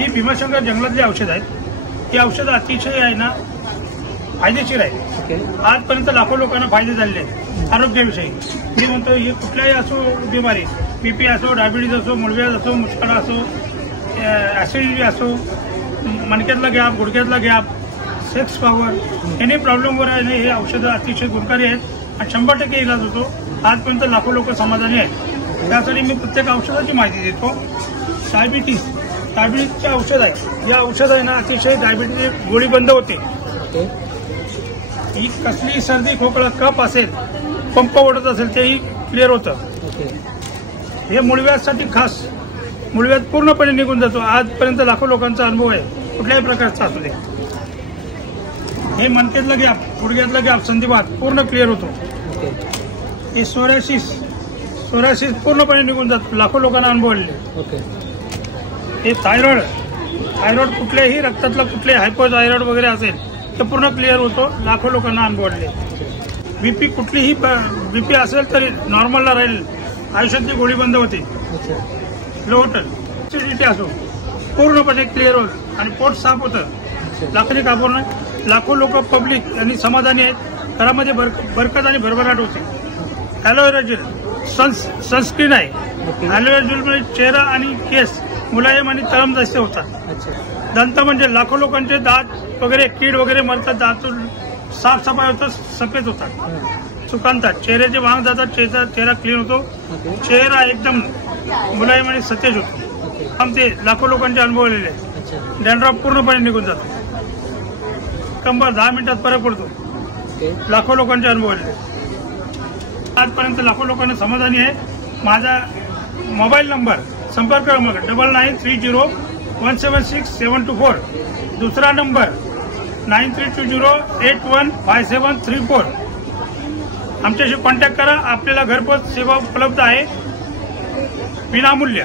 ही भीमाशंकर जंगलातली औषध आहेत. ही औषधं अतिशय आहे ना फायदेशीर आहे. आजपर्यंत लाखो लोकांना फायदे झालेले आहेत आरोग्याविषयी. मी म्हणतो ही कुठल्याही असो बिमारी, बीपी असो, डायबिटीज असो, मुळव्याध असो, मुस्कारा असो, ऍसिडिटी असो, मणक्यातला गॅप, गुडघ्यातला गॅप, सेक्स पॉवर, एनी प्रॉब्लेमवर आहे हे औषधं अतिशय गुणकारी आहेत आणि 100% इलाज होतो. आजपर्यंत लाखो लोक समाधानी आहेत. त्यासाठी मी प्रत्येक औषधाची माहिती देतो. डायबिटीजचे औषध आहे. या औषध आहे ना अतिशय डायबिटीज गोळी बंद होते. ही कसली सर्दी खोकला कफ असेल, पंप ओढत असेल तेही क्लिअर होतं. हे मुळव्याधसाठी खास, मुळव्याध पूर्णपणे निघून जातो. आजपर्यंत लाखो लोकांचा अनुभव आहे कुठल्याही प्रकारचा असू दे. हे मणक्यातला गॅप, गुडघ्यातला गॅप, संधिवात पूर्ण क्लिअर होतो. हे सोरायसिस पूर्णपणे निघून जातो. लाखो लोकांना अनुभव आलेले. हे थायरॉइड कुठल्याही रक्तातला कुठले हायपोथायरॉइड वगैरे असेल ते पूर्ण क्लिअर होतो. लाखो लोकांना अनुभव आलेले. बीपी कुठलीही बीपी असेल तरी नॉर्मलला राहील. आयुष्यातली गोळी बंद होते. लो होतं. ऍसिडिटी असो पूर्णपणे क्लिअर होत आणि पोट साफ होतं. लाकडी कापूर लाखो लोक पब्लिक आणि समाधानी आहेत. घरामध्ये बरकत आणि भरभराट होते. ॲलोवेरा जेल सनस्क्रीन आहे. ॲलोवेरा जेलमुळे चेहरा आणि केस मुलायम आणि तळम जास्त होतात. दंत म्हणजे लाखो लोकांचे दात वगैरे कीड वगैरे मरतात. दात साफसफाई होतं, सफेद होतात, सुकांतात, चेहऱ्याचे वांग जातात, चेहरा क्लीन होतो. चेहरा एकदम मुलायम आणि सतेज होतो. ते लाखो लोकांचे अनुभव आलेले आहेत. डॅन्ड्रॉफ पूर्णपणे निघून जातो. कंबर 10 मिनिटात फरक पडतो. लाखो लोकांचे अनुभव आलेले. आजपर्यंत लाखो लोकांना समाधानी आहे. माझा मोबाईल नंबर संपर्क क्रमांक 9930176724. दुसरा नंबर 9320815734. आमच्याशी कॉन्टॅक्ट करा. आपल्याला घरपोच सेवा उपलब्ध आहे विनामूल्य.